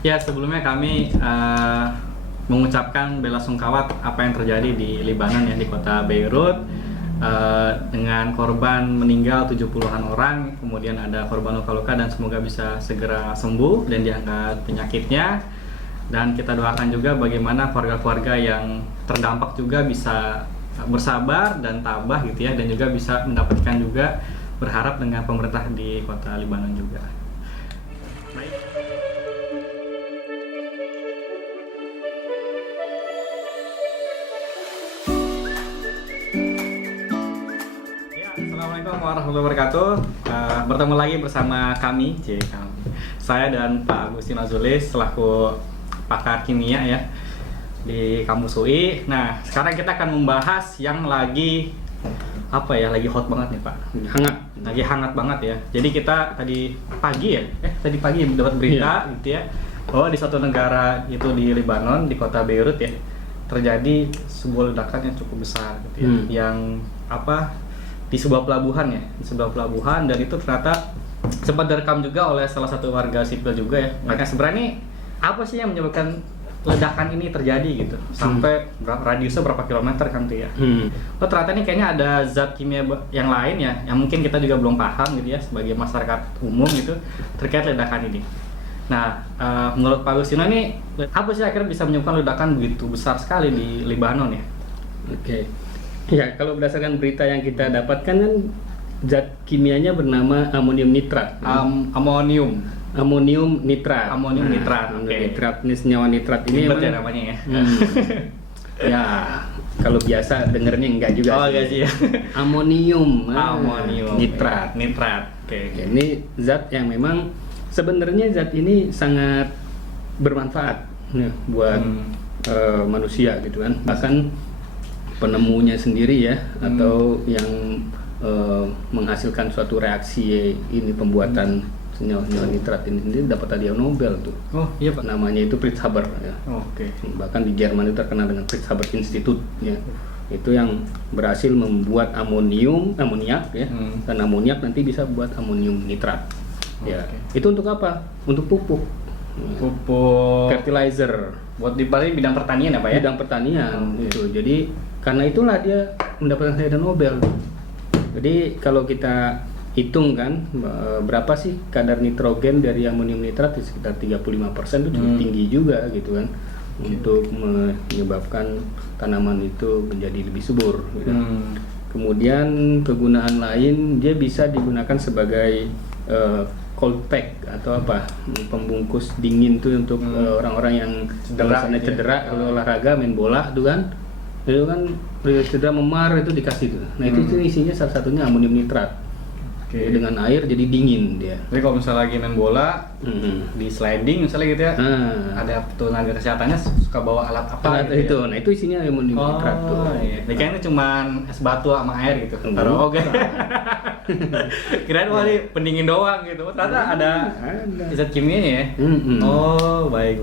Ya, sebelumnya kami mengucapkan belasungkawa apa yang terjadi di Lebanon ya, di kota Beirut, dengan korban meninggal 70-an orang, kemudian ada korban luka-luka dan semoga bisa segera sembuh dan diangkat penyakitnya. Dan kita doakan juga bagaimana keluarga-keluarga yang terdampak juga bisa bersabar dan tabah gitu ya, dan juga bisa mendapatkan juga berharap dengan pemerintah di kota Lebanon juga. Baik. Assalamualaikum warahmatullahi wabarakatuh. Bertemu lagi bersama kami, saya dan Pak Agustin Azulis selaku pakar kimia ya di kampus UI. Nah, sekarang kita akan membahas yang lagi lagi hot banget nih Pak. Lagi hangat banget ya. Jadi kita tadi pagi dapat berita gitu ya, bahwa di suatu negara itu di Lebanon, di kota Beirut ya, terjadi sebuah ledakan yang cukup besar gitu ya. Yang di sebuah pelabuhan ya, dan itu ternyata sempat direkam juga oleh salah satu warga sipil juga ya. Makanya sebenarnya ini apa sih yang menyebabkan ledakan ini terjadi gitu, sampai radiusnya berapa kilometer kan tuh ya. Oh, ternyata ini kayaknya ada zat kimia yang lain ya, yang mungkin kita juga belum paham gitu ya sebagai masyarakat umum gitu terkait ledakan ini. Nah, menurut Pak Agustino ini apa sih akhirnya bisa menyebabkan ledakan begitu besar sekali di Lebanon ya? Oke. Ya, kalau berdasarkan berita yang kita dapatkan kan zat kimianya bernama amonium nitrat. Amonium nitrat. Nitrat, ini senyawa nitrat ini emang ya namanya ya. Ya, kalau biasa dengernya enggak juga sih. Ya. Amonium nitrat. Oke. Ini zat yang memang sebenarnya zat ini sangat bermanfaat ya, buat manusia gitu kan. Bahkan penemunya sendiri ya, atau yang menghasilkan suatu reaksi ini pembuatan senyawa nitrat ini sendiri dapat hadiah Nobel tuh. Oh iya Pak. Namanya itu Fritz Haber ya. Oke. Bahkan di Jerman itu terkenal dengan Fritz Haber Institute ya. Itu yang berhasil membuat amoniak ya. Dan amoniak nanti bisa buat amonium nitrat. Ya. Itu untuk apa? Untuk pupuk. Pupuk fertilizer. Buat di bidang pertanian ya Pak ya? Bidang pertanian itu. Jadi karena itulah dia mendapatkan hadiah Nobel. Jadi kalau kita hitung kan berapa sih kadar nitrogen dari amonium nitrat, sekitar 35% itu cukup tinggi juga gitu kan, untuk menyebabkan tanaman itu menjadi lebih subur gitu. Kemudian kegunaan lain, dia bisa digunakan sebagai cold pack atau pembungkus dingin tuh untuk orang-orang yang cedera kalau olahraga main bola tuh kan. Itu kan cedera memar itu dikasih tuh. Nah itu isinya salah satunya amonium nitrat. Jadi dengan air jadi dingin dia. Jadi kalau misalnya lagi main bola di sliding misalnya gitu ya, ada tenaga kesehatannya suka bawa alat apa gitu itu. Ya? Nah itu isinya amonium nitrat tuh. Iya. Ini kayaknya cuma es batu sama air gitu. Taruh kirain ini pendingin doang gitu. Ternyata ada zat kimianya ya. Oh baik.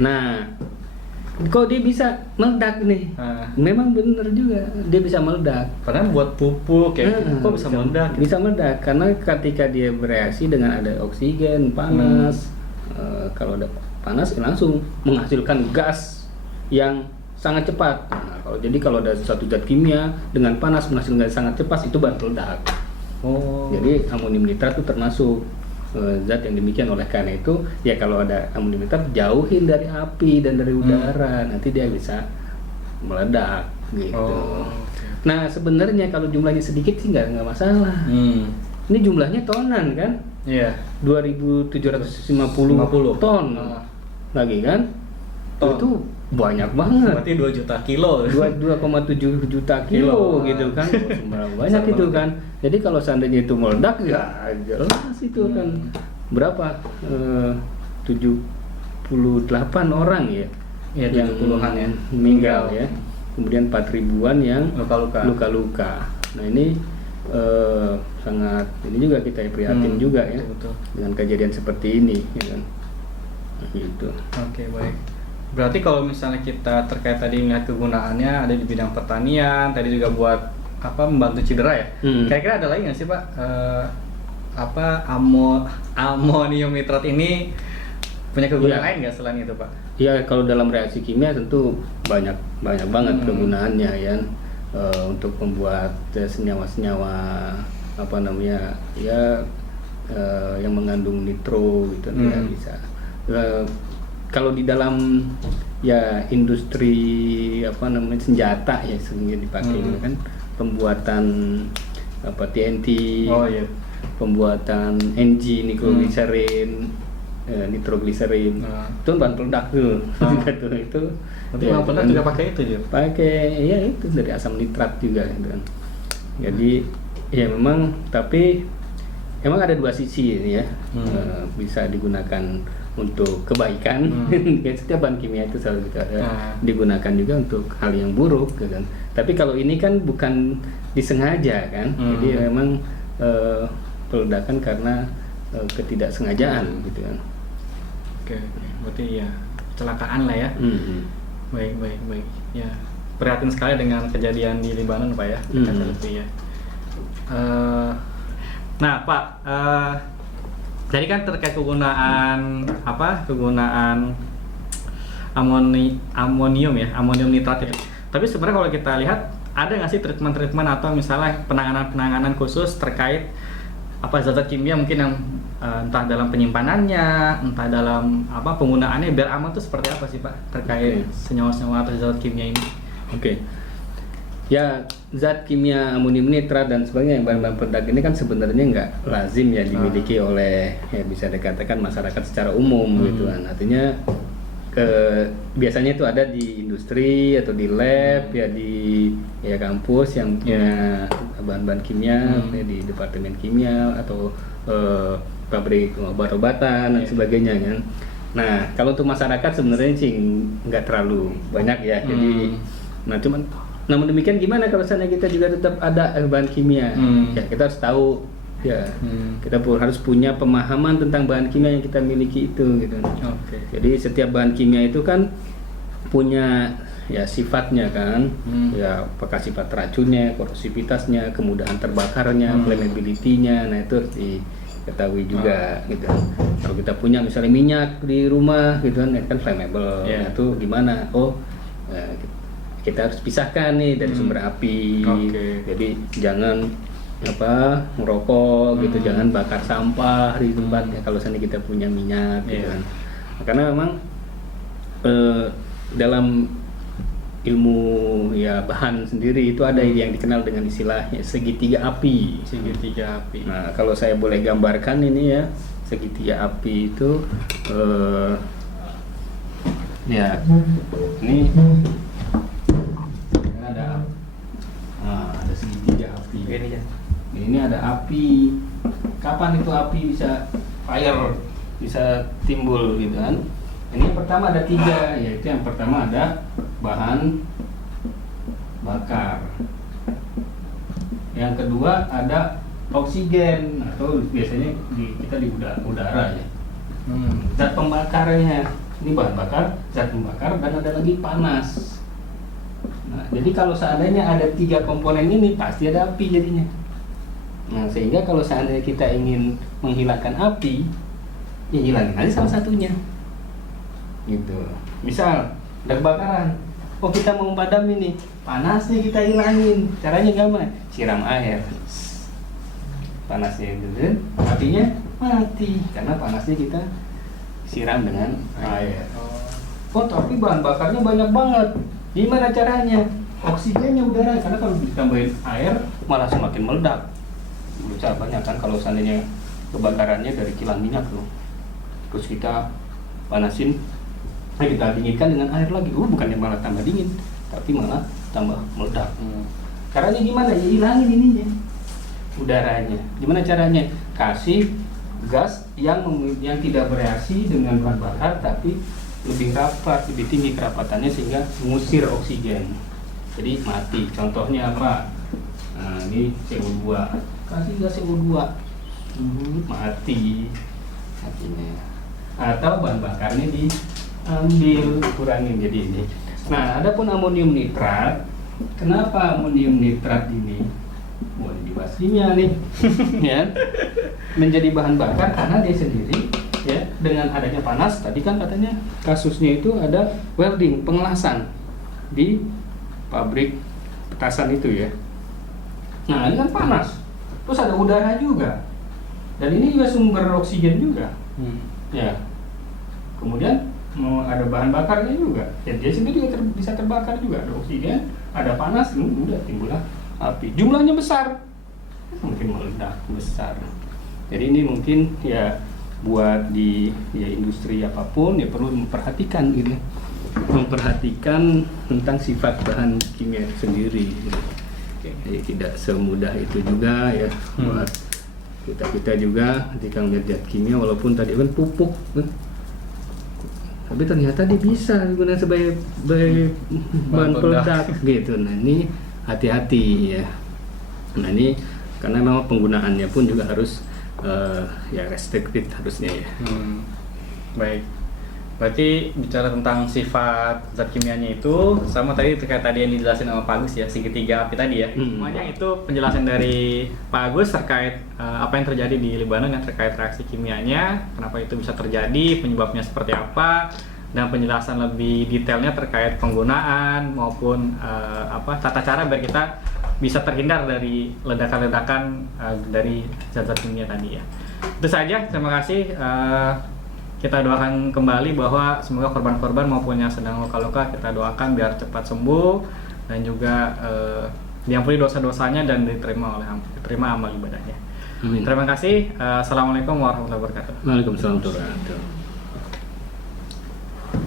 Nah, kok dia bisa meledak nih? Memang benar juga, dia bisa meledak. Padahal buat pupuk ya, kok bisa meledak? Bisa meledak karena ketika dia bereaksi dengan ada oksigen, panas, kalau ada panas langsung menghasilkan gas yang sangat cepat. Nah, kalau ada suatu zat kimia dengan panas menghasilkan gas sangat cepat, itu baru meledak. Jadi amonium nitrat itu termasuk zat yang demikian. Oleh karena itu ya, kalau ada amonium nitrat jauhin dari api dan dari udara, nanti dia bisa meledak gitu. Nah sebenarnya kalau jumlahnya sedikit sih nggak masalah. Ini jumlahnya tonan kan? Iya. 2.750 ton lagi kan? Itu banyak banget. Berarti 2 juta kilo. 2,7 juta kilo gitu kan. Banyak itu kan. Jadi kalau seandainya itu meledak ya jelas itu kan berapa? 78 orang ya. Iya, 70-an ya meninggal ya. Kemudian 4.000-an yang luka-luka. Nah, ini sangat ini juga kita prihatin juga ya. Betul. Dengan kejadian seperti ini ya kan. Gitu. Oke, baik. Berarti kalau misalnya kita terkait tadi melihat kegunaannya ada di bidang pertanian, tadi juga buat membantu cedera ya. Kira-kira ada lagi nggak sih Pak amonium nitrat ini punya kegunaan Iya. lain nggak selain itu, Pak? Ya kalau dalam reaksi kimia tentu banyak banget kegunaannya ya. Untuk membuat senyawa-senyawa apa namanya ya yang mengandung nitro gitu ya bisa. Kalau di dalam ya industri apa namanya senjata ya sering dipakai gitu kan, pembuatan apa TNT, Oh iya. pembuatan NG nitroglycerin, nitrogliserin, itu bahan peledak tuh. Gitu. Itu Berarti ya, Bang Peledak kan juga pakai itu juga. pakai ya itu dari asam nitrat juga gitu kan. Jadi ya memang, tapi emang ada dua sisi ini ya. Bisa digunakan untuk kebaikan. Ya, setiap bahan kimia itu selalu digunakan juga untuk hal yang buruk gitu kan. Tapi kalau ini kan bukan disengaja kan. Jadi memang peledakan karena ketidaksengajaan gitu kan. Oke, berarti ya kecelakaan lah ya. Baik. Ya, prihatin sekali dengan kejadian di Libanon, Pak ya. Itu ya. Nah, Pak, jadi kan terkait kegunaan amonium nitrat itu. Tapi sebenarnya kalau kita lihat ada nggak sih treatment atau misalnya penanganan khusus terkait zat kimia mungkin yang entah dalam penyimpanannya, entah dalam penggunaannya biar aman tuh seperti apa sih Pak terkait senyawa-senyawa atau zat kimia ini? Oke. Ya, zat kimia amonium nitrat dan sebagainya, bahan-bahan peledak ini kan sebenarnya nggak lazim ya dimiliki oleh ya bisa dikatakan masyarakat secara umum gitu kan. Artinya biasanya itu ada di industri atau di lab ya di kampus yang punya bahan-bahan kimia ya, di departemen kimia atau pabrik obat-obatan dan sebagainya kan. Nah, kalau untuk masyarakat sebenarnya sih nggak terlalu banyak ya. Jadi namun demikian gimana kalau misalnya kita juga tetap ada bahan kimia? Ya kita harus tahu ya. Kita harus punya pemahaman tentang bahan kimia yang kita miliki itu gitu. Jadi setiap bahan kimia itu kan punya ya sifatnya kan. Ya apakah sifat racunnya, korosivitasnya, kemudahan terbakarnya, flammability-nya. Nah, itu harus diketahui juga gitu. Kalau kita punya misalnya minyak di rumah gitu kan flammable. Nah, itu gimana? Kita harus pisahkan nih dari sumber api. Jadi jangan merokok gitu, jangan bakar sampah di tempatnya kalau misalnya kita punya minyak gitu kan. Karena memang dalam ilmu ya bahan sendiri itu ada yang dikenal dengan istilahnya segitiga api. Nah, kalau saya boleh gambarkan ini ya, segitiga api itu ya ini ada segitiga api. Ini ada api. Kapan itu api bisa timbul gitu kan? Ini yang pertama ada 3, yaitu yang pertama ada bahan bakar. Yang kedua ada oksigen atau biasanya kita di udara ya. Zat pembakarnya, ini bahan bakar, zat pembakar, dan ada lagi panas. Nah, jadi kalau seandainya ada 3 komponen ini pasti ada api jadinya. Nah, sehingga kalau seandainya kita ingin menghilangkan api, ya hilangin aja salah satunya. Gitu. Misal ada kebakaran, kita mau padam ini, panasnya kita hilangin. Caranya gimana? Siram air. Panasnya itu, apinya mati karena panasnya kita siram dengan air. Tapi bahan bakarnya banyak banget. Gimana caranya? Oksigennya udara, karena kalau ditambahin air malah semakin meledak. Cara banyak kan kalau seandainya kebakarannya dari kilang minyak loh. Terus kita panasin, kita dinginkan dengan air lagi. Bukannya malah tambah dingin, tapi malah tambah meledak. Caranya gimana? Ya hilangin ininya, udaranya. Gimana caranya? Kasih gas yang tidak bereaksi dengan bahan bakar tapi lebih rapat, lebih tinggi kerapatannya sehingga mengusir oksigen. Jadi mati. Contohnya apa? Nah, ini CO2. Kasih gas CO2. Mati. Matinya. Atau bahan bakarnya diambil, kurangin jadi ini. Nah, adapun amonium nitrat. Kenapa amonium nitrat ini? Boleh dibahas kimia nih. Ya. Menjadi bahan bakar karena dia sendiri ya dengan adanya panas tadi kan katanya kasusnya itu ada welding pengelasan di pabrik petasan itu ya. Nah ini kan panas, terus ada udara juga, dan ini juga sumber oksigen juga, ya. Kemudian ada bahan bakarnya juga, ya dia sendiri juga bisa terbakar juga, ada oksigen, ada panas, udah timbullah api. Jumlahnya besar, mungkin meledak besar. Jadi ini mungkin ya buat di ya industri apapun ya perlu memperhatikan gitu, memperhatikan tentang sifat bahan kimia itu sendiri. Gitu. Jadi tidak semudah itu juga ya buat kita juga ketika melihat zat kimia walaupun tadi kan pupuk kan, tapi ternyata dia bisa digunakan sebagai bahan peledak gitu. Nah ini hati-hati ya. Nah ini karena memang penggunaannya pun juga harus ya restricted harusnya ya. Baik. Berarti bicara tentang sifat zat kimianya itu sama tadi terkait tadi yang dijelasin sama Pak Agus ya, segitiga api tadi ya. Semuanya itu penjelasan dari Pak Agus terkait apa yang terjadi di Libanon yang terkait reaksi kimianya, kenapa itu bisa terjadi, penyebabnya seperti apa, dan penjelasan lebih detailnya terkait penggunaan maupun tata cara biar kita bisa terhindar dari ledakan-ledakan dari zat-zat kimia tadi ya. Itu saja, terima kasih. Kita doakan kembali bahwa semoga korban-korban maupun yang sedang luka-luka kita doakan biar cepat sembuh dan juga diampuni dosa-dosanya dan diterima amal ibadahnya. Amin. Terima kasih. Assalamualaikum warahmatullahi wabarakatuh. Waalaikumsalam warahmatullahi wabarakatuh.